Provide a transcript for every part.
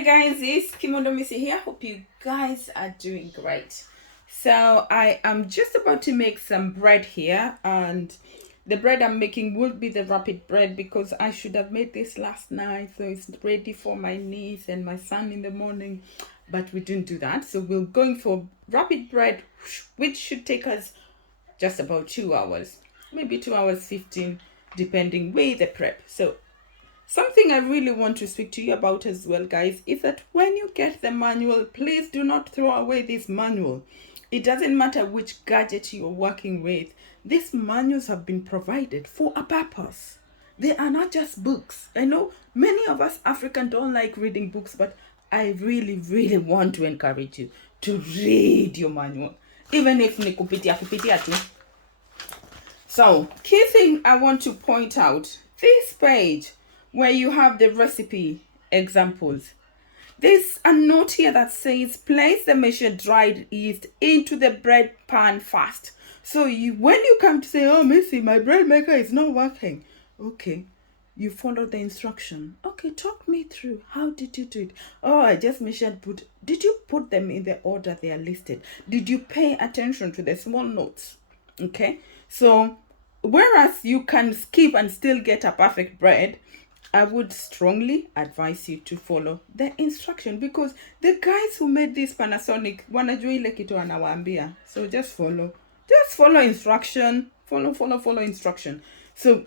Hi guys, it's Kimondo Missy here. Hope you guys are doing great. So I am just about to make some bread here, and the bread I'm making will be the rapid bread because I should have made this last night, so it's ready for my niece and my son in the morning, but we didn't do that. So we're going for rapid bread, which should take us just about 2 hours, maybe 2 hours 15, depending with the prep. So something I really want to speak to you about as well, guys, is that when you get the manual, please do not throw away this manual. It doesn't matter which gadget you're working with. These manuals have been provided for a purpose. They are not just books. I know many of us Africans don't like reading books, but I really, really want to encourage you to read your manual. Even if ni kupitia tu. So, key thing I want to point out, this page where you have the recipe examples. There's a note here that says place the measured dried yeast into the bread pan first. So when you come to say, oh Missy, my bread maker is not working. Okay, you follow the instruction. Okay, talk me through. How did you do it? Oh, I just measured. Did you put them in the order they are listed? Did you pay attention to the small notes? Okay, so whereas you can skip and still get a perfect bread, I would strongly advise you to follow the instruction, because the guys who made this Panasonic wanajua ile kitu anawaambia. So just follow instruction, follow instruction. So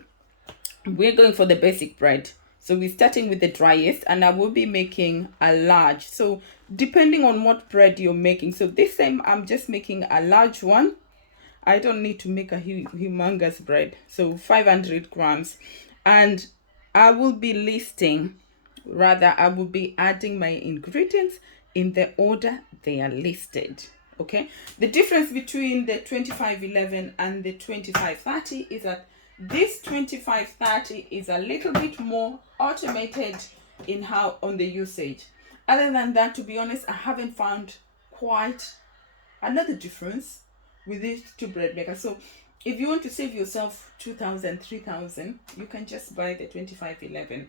we're going for the basic bread. So we're starting with the driest, and I will be making a large. So depending on what bread you're making. So this time I'm just making a large one. I don't need to make a humongous bread. So 500 grams. And I will be adding my ingredients in the order they are listed. Okay. The difference between the 2511 and the 2530 is that this 2530 is a little bit more automated on the usage. Other than that, to be honest, I haven't found quite another difference with these two bread makers. So if you want to save yourself 2,000, 3,000, you can just buy the 2511.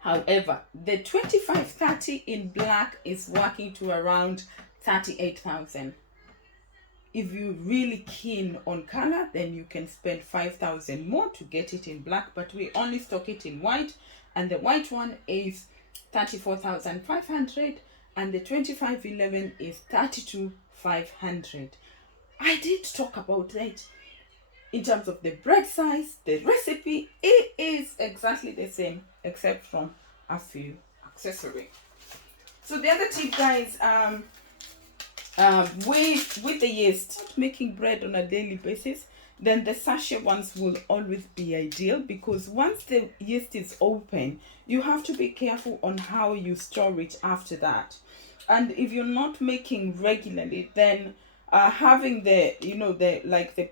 However, the 2530 in black is working to around 38,000. If you're really keen on color, then you can spend 5,000 more to get it in black, but we only stock it in white, and the white one is 34,500 and the 2511 is 32,500. I did talk about that in terms of the bread size, the recipe. It is exactly the same except from a few accessories. So the other tip, guys, with the yeast, making bread on a daily basis, then the sachet ones will always be ideal, because once the yeast is open, you have to be careful on how you store it after that. And if you're not making regularly, then having the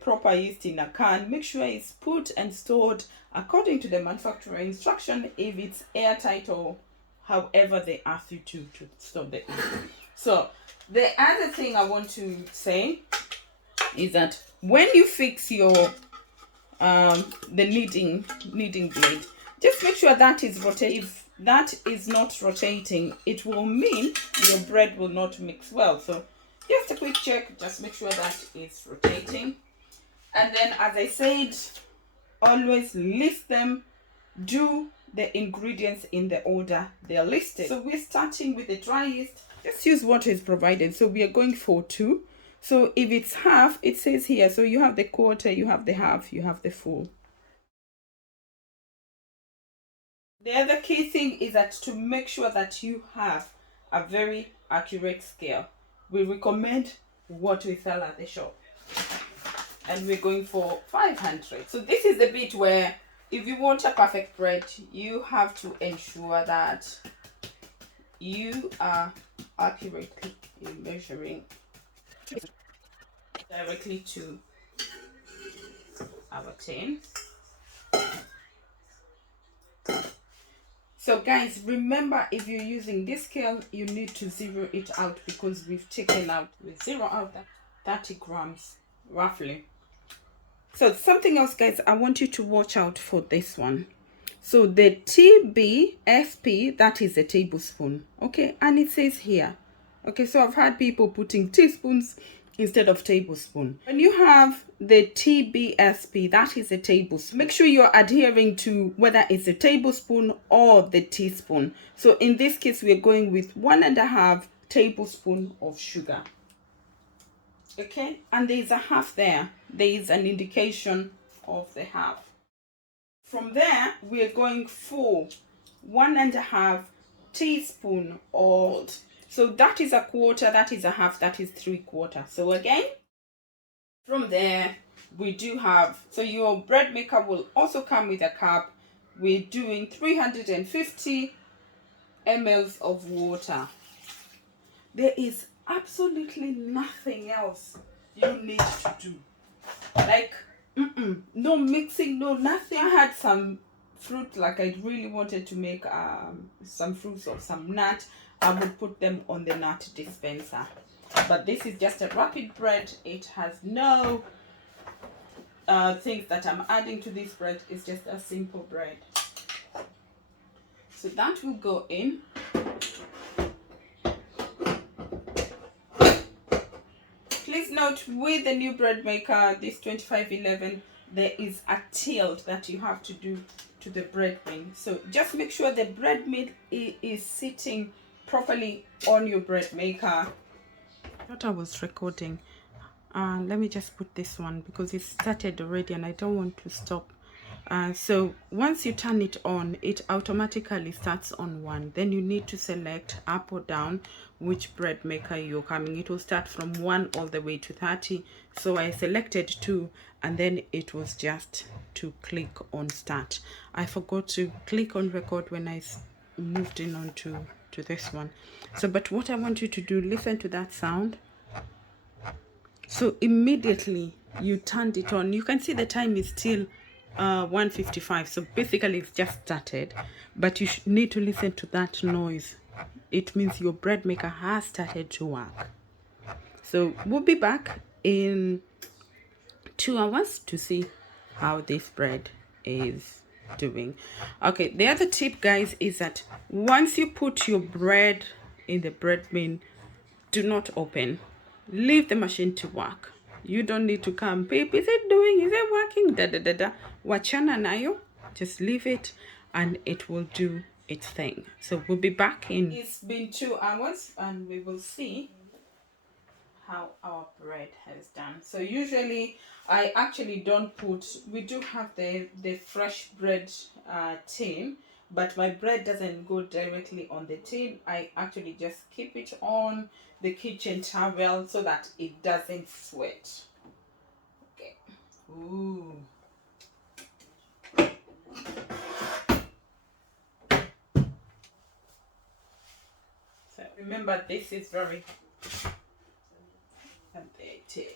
proper yeast in a can, make sure it's put and stored according to the manufacturer instruction, if it's airtight or however they ask you to store the yeast. So the other thing I want to say is that when you fix your the kneading blade, just make sure that is rotating. If that is not rotating, it will mean your bread will not mix well. So just a quick check, just make sure that it's rotating. And then, as I said, always list them, do the ingredients in the order they are listed. So we're starting with the dry yeast. Just use what is provided. So we are going for 2. So if it's half, it says here, so you have the quarter, you have the half, you have the full. The other key thing is that to make sure that you have a very accurate scale. We recommend what we sell at the shop, and we're going for 500. So this is the bit where if you want a perfect bread, you have to ensure that you are accurately measuring directly to our tin. So guys, remember, if you're using this scale, you need to zero it out, because we zero out that 30 grams roughly. So something else, guys, I want you to watch out for this one. So the TBSP, that is a tablespoon. Okay, and it says here. Okay, so I've had people putting teaspoons instead of tablespoon. When you have the TBSP, that is a tablespoon. Make sure you're adhering to whether it's a tablespoon or the teaspoon. So in this case, we're going with 1.5 tablespoon of sugar. Okay, and there's a half there. There is an indication of the half. From there, we're going for 1.5 teaspoon of salt. So that is a quarter, that is a half, that is 3/4. So again, from there, we do have, so your bread maker will also come with a cup. We're doing 350 ml of water. There is absolutely nothing else you need to do. Like, no mixing, no nothing. I had some fruit, like I really wanted to make some fruits or some nut. I would put them on the nut dispenser. But this is just a rapid bread. It has no things that I'm adding to this bread. It's just a simple bread. So that will go in. Please note, with the new bread maker, this 2511, there is a tilt that you have to do to the bread mill. So just make sure the bread mill is sitting properly on your bread maker. I thought I was recording. Let me just put this one because it started already and I don't want to stop. So once you turn it on, it automatically starts on 1. Then you need to select up or down which bread maker you're coming. It will start from 1 all the way to 30. So I selected 2 and then it was just to click on start. I forgot to click on record when I moved in on to this one. So but what I want you to do, listen to that sound. So immediately you turned it on. You can see the time is still 1:55. So basically it's just started, but you need to listen to that noise. It means your bread maker has started to work. So we'll be back in 2 hours to see how this bread is doing. Okay, the other tip, guys, is that once you put your bread in the bread bin, do not open. Leave the machine to work. You don't need to come, babe, is it doing, is it working, da da da da. Wachana nayo. Just leave it and it will do its thing. So we'll be back in, it's been 2 hours and we will see how our bread has done. So usually I actually don't put, we do have the fresh bread tin, but my bread doesn't go directly on the tin. I actually just keep it on the kitchen towel so that it doesn't sweat. Okay. Ooh. So remember, this is very, and there it is.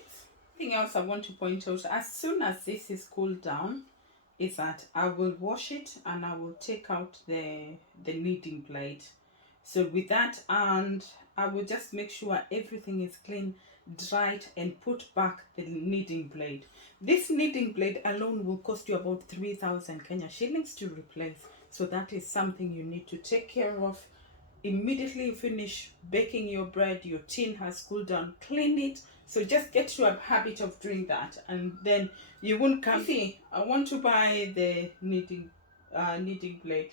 Something else I want to point out, as soon as this is cooled down, is that I will wash it and I will take out the kneading blade. So with that, and I will just make sure everything is clean, dried, and put back the kneading blade. This kneading blade alone will cost you about 3,000 Kenya shillings to replace. So that is something you need to take care of. Immediately you finish baking your bread, your tin has cooled down, clean it. So just get to a habit of doing that, and then you won't come. See, I want to buy the kneading blade.